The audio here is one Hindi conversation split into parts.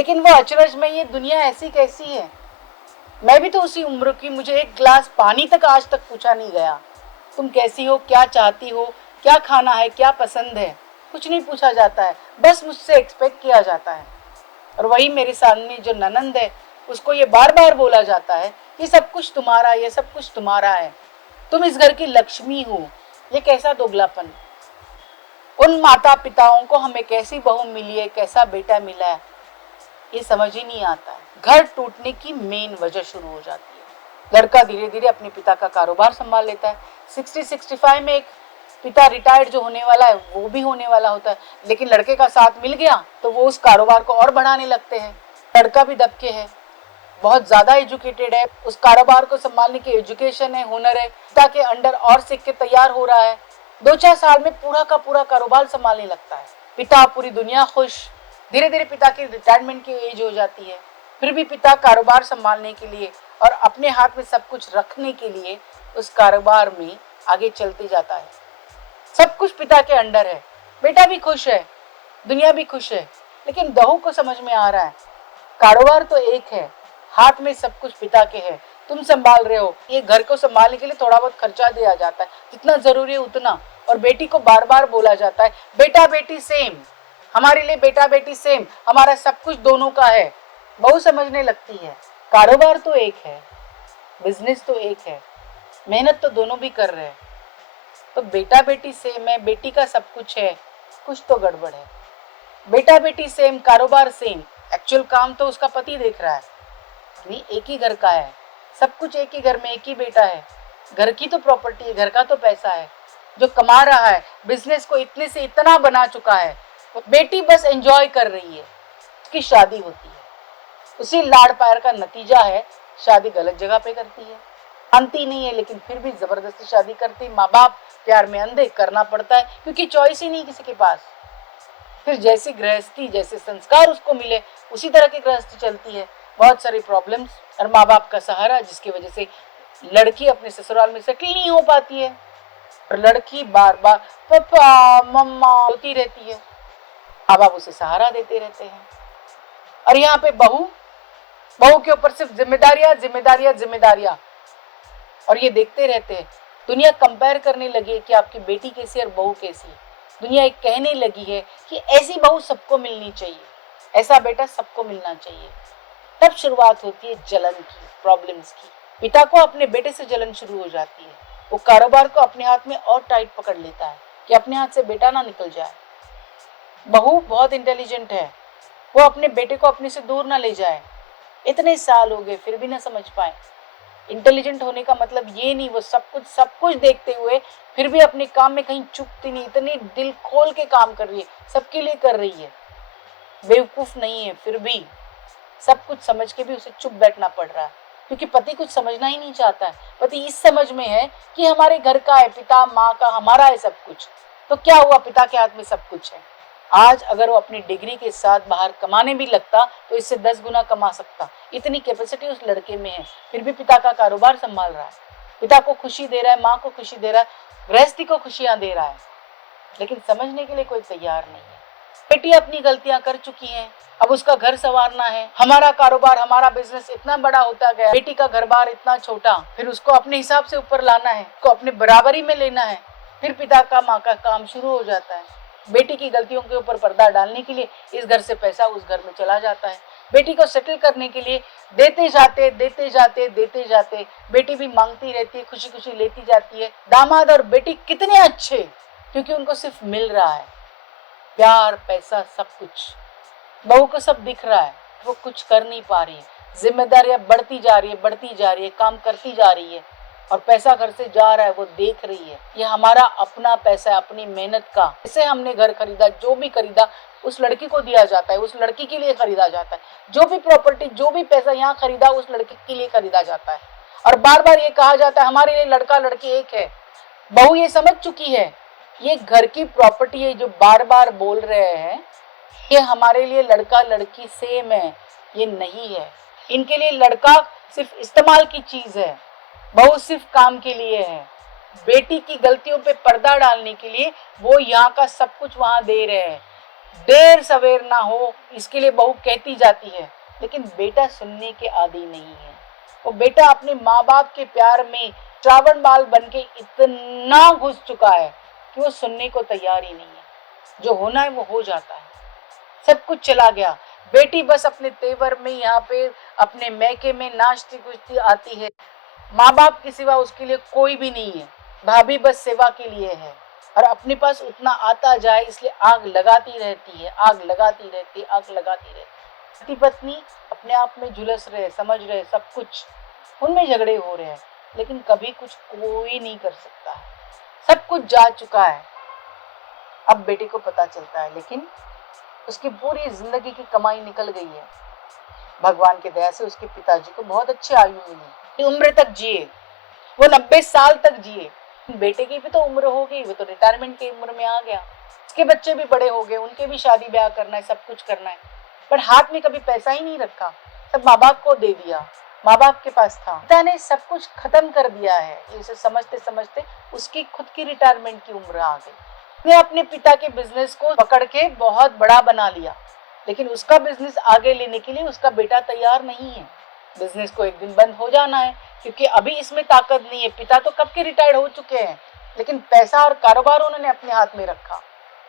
लेकिन वो अचरज में ये दुनिया ऐसी कैसी है। मैं भी तो उसी उम्र की, मुझे एक गिलास पानी तक आज तक पूछा नहीं गया। तुम कैसी हो, क्या चाहती हो, क्या खाना है, क्या पसंद है, कुछ नहीं पूछा जाता है। बस मुझसे एक्सपेक्ट किया जाता है। और वही मेरे सामने जो ननंद है, उसको ये बार बार बोला जाता है ये सब कुछ तुम्हारा, ये सब कुछ तुम्हारा है, तुम इस घर की लक्ष्मी हो। ये कैसा दोगलापन। उन माता पिताओं को हमें कैसी बहू मिली है, कैसा बेटा मिला है, ये समझ ही नहीं आता है। घर टूटने की मेन वजह शुरू हो जाती है। लड़का धीरे धीरे अपने पिता का कारोबार संभाल लेता है। 60-65 में एक पिता रिटायर्ड जो होने वाला है वो भी होने वाला होता है, लेकिन लड़के का साथ मिल गया तो वो उस कारोबार को और बढ़ाने लगते हैं। लड़का भी दबके है, बहुत ज्यादा एजुकेटेड है, उस कारोबार को संभालने की एजुकेशन है, हुनर है, पिता के अंडर और सीख के तैयार हो रहा है। 2-4 साल में पूरा का पूरा कारोबार संभालने लगता है। पिता, पूरी दुनिया खुश। धीरे धीरे पिता की रिटायरमेंट की एज हो जाती है। फिर भी पिता कारोबार संभालने के लिए और अपने हाथ में सब कुछ रखने के लिए उस कारोबार में आगे चलते जाता है। सब कुछ पिता के अंडर है। बेटा भी खुश है, दुनिया भी खुश है, लेकिन बहू को समझ में आ रहा है कारोबार तो एक है, हाथ में सब कुछ पिता के है, तुम संभाल रहे हो। ये घर को संभालने के लिए थोड़ा बहुत खर्चा दिया जाता है, जितना जरूरी है उतना। और बेटी को बार बार बोला जाता है बेटा बेटी सेम, हमारे लिए बेटा बेटी सेम, हमारा सब कुछ दोनों का है। बहू समझने लगती है कारोबार तो एक है, बिजनेस तो एक है, मेहनत तो दोनों भी कर रहे हैं, तो बेटा बेटी सेम है, बेटी का सब कुछ है, कुछ तो गड़बड़ है। बेटा बेटी सेम, कारोबार सेम, एक्चुअल काम तो उसका पति देख रहा है। नहीं, एक ही घर का है, सब कुछ एक ही घर में, एक ही बेटा है, घर की तो प्रॉपर्टी है, घर का तो पैसा है, जो कमा रहा है, बिजनेस को इतने से इतना बना चुका है। बेटी बस एंजॉय कर रही है। उसकी शादी होती है, उसी लाड़ प्यार का नतीजा है शादी गलत जगह पे करती है। मानती नहीं है लेकिन फिर भी जबरदस्ती शादी करती। माँ बाप प्यार में अंधे, करना पड़ता है क्योंकि चॉइस ही नहीं किसी के पास। फिर जैसी गृहस्थी, जैसे संस्कार उसको मिले उसी तरह की गृहस्थी चलती है। बहुत सारी प्रॉब्लम्स और माँ बाप का सहारा, जिसकी वजह से लड़की अपने ससुराल में सेटल नहीं हो पाती है और लड़की बार बार पापा मम्मा होती रहती है। माँ बाप उसे सहारा देते रहते हैं और यहाँ पे बहू, बहू के ऊपर सिर्फ जिम्मेदारियां जिम्मेदारियां जिम्मेदारियां। और ये देखते रहते हैं। दुनिया कंपेयर करने लगी है कि आपकी बेटी कैसी और बहू कैसी। दुनिया एक कहने लगी है कि ऐसी बहू सबको मिलनी चाहिए, ऐसा बेटा सबको मिलना चाहिए। तब शुरुआत होती है जलन की, प्रॉब्लम्स की। पिता को अपने बेटे से जलन शुरू हो जाती है। वो कारोबार को अपने हाथ में और टाइट पकड़ लेता है कि अपने हाथ से बेटा ना निकल जाए। बहू बहुत इंटेलिजेंट है, वो अपने बेटे को अपने से दूर ना ले जाए। इतने साल हो गए फिर भी ना समझ पाए। इंटेलिजेंट होने का मतलब ये नहीं वो सब कुछ देखते हुए फिर भी अपने काम में कहीं चुकती नहीं, इतनी दिल खोल के काम कर रही है, सबके लिए कर रही है। बेवकूफ नहीं है, फिर भी सब कुछ समझ के भी उसे चुप बैठना पड़ रहा है क्योंकि पति कुछ समझना ही नहीं चाहता है। पति इस समझ में है कि हमारे घर का है, पिता माँ का, हमारा है सब कुछ। तो क्या हुआ, पिता के हाथ में सब कुछ है। आज अगर वो अपनी डिग्री के साथ बाहर कमाने भी लगता तो इससे 10 गुना कमा सकता, इतनी कैपेसिटी उस लड़के में है। फिर भी पिता का कारोबार संभाल रहा है, पिता को खुशी दे रहा है, माँ को खुशी दे रहा है, गृहस्थी को खुशियां दे रहा है, लेकिन समझने के लिए कोई तैयार नहीं है। बेटी अपनी गलतियां कर चुकी है, अब उसका घर संवारना है। हमारा कारोबार, हमारा बिजनेस इतना बड़ा होता गया, बेटी का घर बार इतना छोटा, फिर उसको अपने हिसाब से ऊपर लाना है, उसको अपने बराबरी में लेना है। फिर पिता का, माँ का काम शुरू हो जाता है। बेटी की गलतियों के ऊपर पर्दा डालने के लिए इस घर से पैसा उस घर में चला जाता है। बेटी को सेटल करने के लिए देते जाते देते जाते देते जाते बेटी भी मांगती रहती है, खुशी खुशी लेती जाती है। दामाद और बेटी कितने अच्छे, क्योंकि उनको सिर्फ मिल रहा है प्यार, पैसा, सब कुछ। बहू को सब दिख रहा है, वो कुछ कर नहीं पा रही है। जिम्मेदारियां बढ़ती जा रही है, बढ़ती जा रही है, काम करती जा रही है और पैसा घर से जा रहा है, वो देख रही है। ये हमारा अपना पैसा है, अपनी मेहनत का। इसे हमने घर खरीदा, जो भी खरीदा उस लड़की को दिया जाता है, उस लड़की के लिए खरीदा जाता है। जो भी प्रॉपर्टी, जो भी पैसा यहाँ खरीदा उस लड़की के लिए खरीदा जाता है। और बार बार ये कहा जाता है हमारे लिए लड़का लड़की एक है। बहू ये समझ चुकी है ये घर की प्रॉपर्टी है, जो बार बार बोल रहे हैं ये हमारे लिए लड़का लड़की सेम है, ये नहीं है। इनके लिए लड़का सिर्फ इस्तेमाल की चीज है, बहू सिर्फ काम के लिए है। बेटी की गलतियों पे पर्दा डालने के लिए वो यहाँ का सब कुछ वहां दे रहे हैं। देर सवेर ना हो इसके लिए बहू कहती जाती है, लेकिन बेटा सुनने के आदी नहीं है। वो बेटा अपने माँ बाप के प्यार में श्रावण बाल बन के इतना घुस चुका है कि वो सुनने को तैयार ही नहीं है। जो होना है वो हो जाता है, सब कुछ चला गया। बेटी बस अपने तेवर में यहाँ पे अपने मैके में नाचती कुछती आती है। माँ बाप के सिवा उसके लिए कोई भी नहीं है, भाभी बस सेवा के लिए है और अपने पास उतना आता जाए इसलिए आग लगाती रहती है, आग लगाती रहती है, आग लगाती रहती है। पति पत्नी अपने आप में झुलस रहे, समझ रहे सब कुछ, उनमें झगड़े हो रहे हैं, लेकिन कभी कुछ कोई नहीं कर सकता है, सब कुछ जा चुका है। अब बेटे को पता चलता है, लेकिन उसकी पूरी जिंदगी की कमाई निकल गई है। भगवान की दया से उसके पिताजी को बहुत अच्छी आयु मिली, उम्र तक जिए, वो 90 साल तक जिए। बेटे की भी तो उम्र हो गई, वो तो रिटायरमेंट की उम्र में आ गया, उसके बच्चे भी बड़े हो गए, उनके भी शादी ब्याह करना है, सब कुछ करना है, पर हाथ में कभी पैसा ही नहीं रखा, सब माँ बाप को दे दिया, माँ बाप के पास था। पिता ने सब कुछ खत्म कर दिया है। इसे समझते समझते उसकी खुद की रिटायरमेंट की उम्र आ गई। उसने अपने पिता के बिजनेस को पकड़ के बहुत बड़ा बना लिया, लेकिन उसका बिजनेस आगे लेने के लिए उसका बेटा तैयार नहीं है। बिजनेस को एक दिन बंद हो जाना है, क्योंकि अभी इसमें ताकत नहीं है। पिता तो कब के रिटायर्ड हो चुके हैं, लेकिन पैसा और कारोबार उन्होंने अपने हाथ में रखा।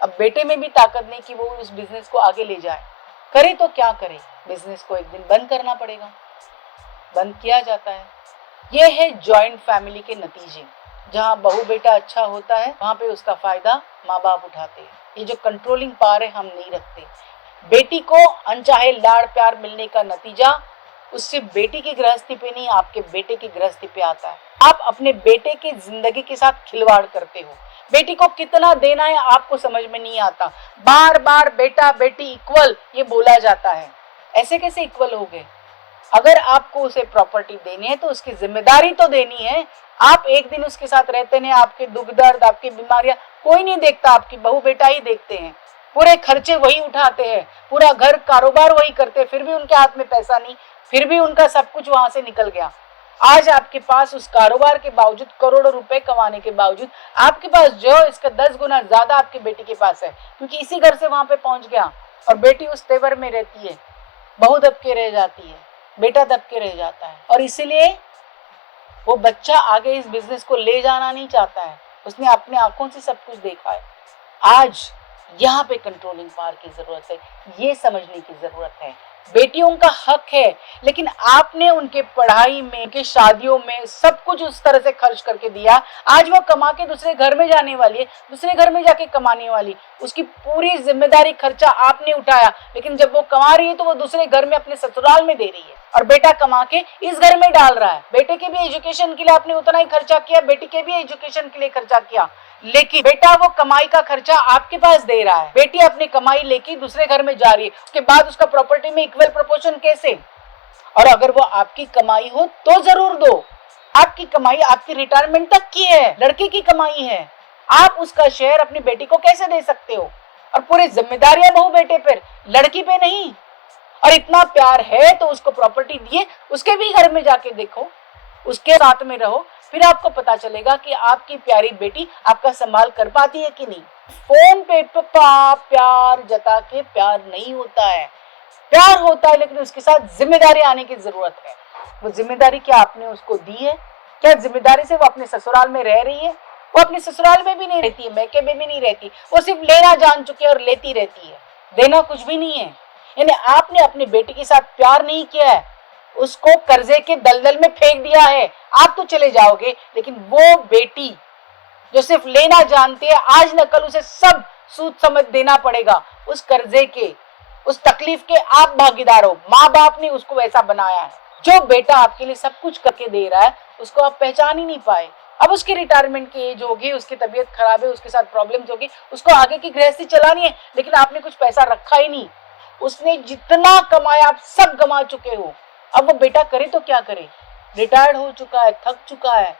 अब बेटे में भी ताकत नहीं कि वो उस बिजनेस को आगे ले जाए। करे तो क्या करे, बिजनेस को एक दिन बंद करना पड़ेगा। बंद किया जाता है। ये है जॉइंट फैमिली के नतीजे। जहाँ बहू बेटा अच्छा होता है, वहाँ पे उसका फायदा माँ बाप उठाते हैं। ये जो कंट्रोलिंग पावर है हम नहीं रखते। बेटी को अनचाहे लाड़ प्यार मिलने का नतीजा उससे बेटी की गृहस्थी पे नहीं, आपके बेटे की गृहस्थी पे आता है। आप अपने बेटे की जिंदगी के साथ खिलवाड़ करते हो। बेटी को कितना देना है आपको समझ में नहीं आता। बार बार बेटा बेटी इक्वल ये बोला जाता है, ऐसे कैसे इक्वल हो गए? अगर आपको उसे प्रॉपर्टी देनी है तो उसकी जिम्मेदारी तो देनी है। आप एक दिन उसके साथ रहते नहीं, आपके दुख दर्द आपकी बीमारियां कोई नहीं देखता, आपकी बहू बेटा ही देखते हैं। पूरे खर्चे वही उठाते हैं, पूरा घर कारोबार वही करते हैं, फिर भी उनके हाथ में पैसा नहीं, फिर भी उनका सब कुछ वहां से निकल गया। आज आपके पास उस कारोबार के बावजूद, करोड़ों रुपए कमाने के बावजूद, आपके पास जो इसका 10 गुना ज्यादा आपके बेटी के पास है, क्योंकि इसी घर से वहां पे पहुंच गया। और बेटी उस तेवर में रहती है, बहू दब के रह जाती है, बेटा दब के रह जाता है। और इसीलिए वो बच्चा आगे इस बिजनेस को ले जाना नहीं चाहता है। उसने अपने आंखों से सब कुछ देखा है। आज यहाँ पे कंट्रोलिंग पावर की जरूरत है, ये समझने की जरूरत है। बेटियों का हक है, लेकिन आपने उनके पढ़ाई में, उनके शादियों में सब कुछ उस तरह से खर्च करके दिया। आज वो कमा के दूसरे घर में जाने वाली है, दूसरे घर में जाके कमाने वाली, उसकी पूरी जिम्मेदारी खर्चा आपने उठाया। लेकिन जब वो कमा रही है तो वो दूसरे घर में अपने ससुराल में दे रही है, और बेटा कमा के इस घर में डाल रहा है। बेटे के भी एजुकेशन के लिए आपने उतना ही खर्चा किया, बेटी के भी एजुकेशन के लिए खर्चा किया, लेकिन बेटा वो कमाई का खर्चा आपके पास दे रहा है। बेटी अपनी कमाई लेके दूसरे घर में जा रही है, उसके बाद उसका प्रॉपर्टी में इक्वल प्रोपोर्शन कैसे? और अगर वो आपकी कमाई हो तो जरूर दो। आपकी कमाई आपकी रिटायरमेंट तक की है, लड़के की कमाई है, आप उसका शेयर अपनी बेटी को कैसे दे सकते हो? और पूरी जिम्मेदारियां बहू बेटे पर, लड़की पे नहीं। और इतना प्यार है तो उसको प्रॉपर्टी दिए, उसके भी घर में जाके देखो, उसके साथ में रहो, फिर आपको पता चलेगा कि आपकी प्यारी बेटी आपका संभाल कर पाती है कि नहीं। फोन पे प्यार जता के प्यार नहीं होता है। प्यार होता है, लेकिन उसके साथ जिम्मेदारी आने की जरूरत है। वो जिम्मेदारी क्या आपने उसको दी है? क्या जिम्मेदारी से वो अपने ससुराल में रह रही है? वो अपने ससुराल में भी नहीं रहती है, मैके में भी नहीं रहती, वो सिर्फ लेना जान चुकी है और लेती रहती है, देना कुछ भी नहीं है। यानी आपने अपनी बेटी के साथ प्यार नहीं किया है, उसको कर्जे के दलदल में फेंक दिया है। आप तो चले जाओगे, लेकिन वो बेटी जो सिर्फ लेना जानती है, आज न कल उसे सब सूद समझ देना पड़ेगा। उस कर्जे के, उस तकलीफ के आप भागीदार हो। माँ बाप ने उसको वैसा बनाया है। जो बेटा आपके लिए सब कुछ करके दे रहा है, उसको आप पहचान ही नहीं पाए। अब उसकी रिटायरमेंट की एज होगी, उसकी तबीयत खराब है, उसके साथ प्रॉब्लम्स होगी, उसको आगे की गृहस्थी चलानी है, लेकिन आपने कुछ पैसा रखा ही नहीं। उसने जितना कमाया आप सब गंवा चुके हो। अब वो बेटा करे तो क्या करे? रिटायर्ड हो चुका है, थक चुका है,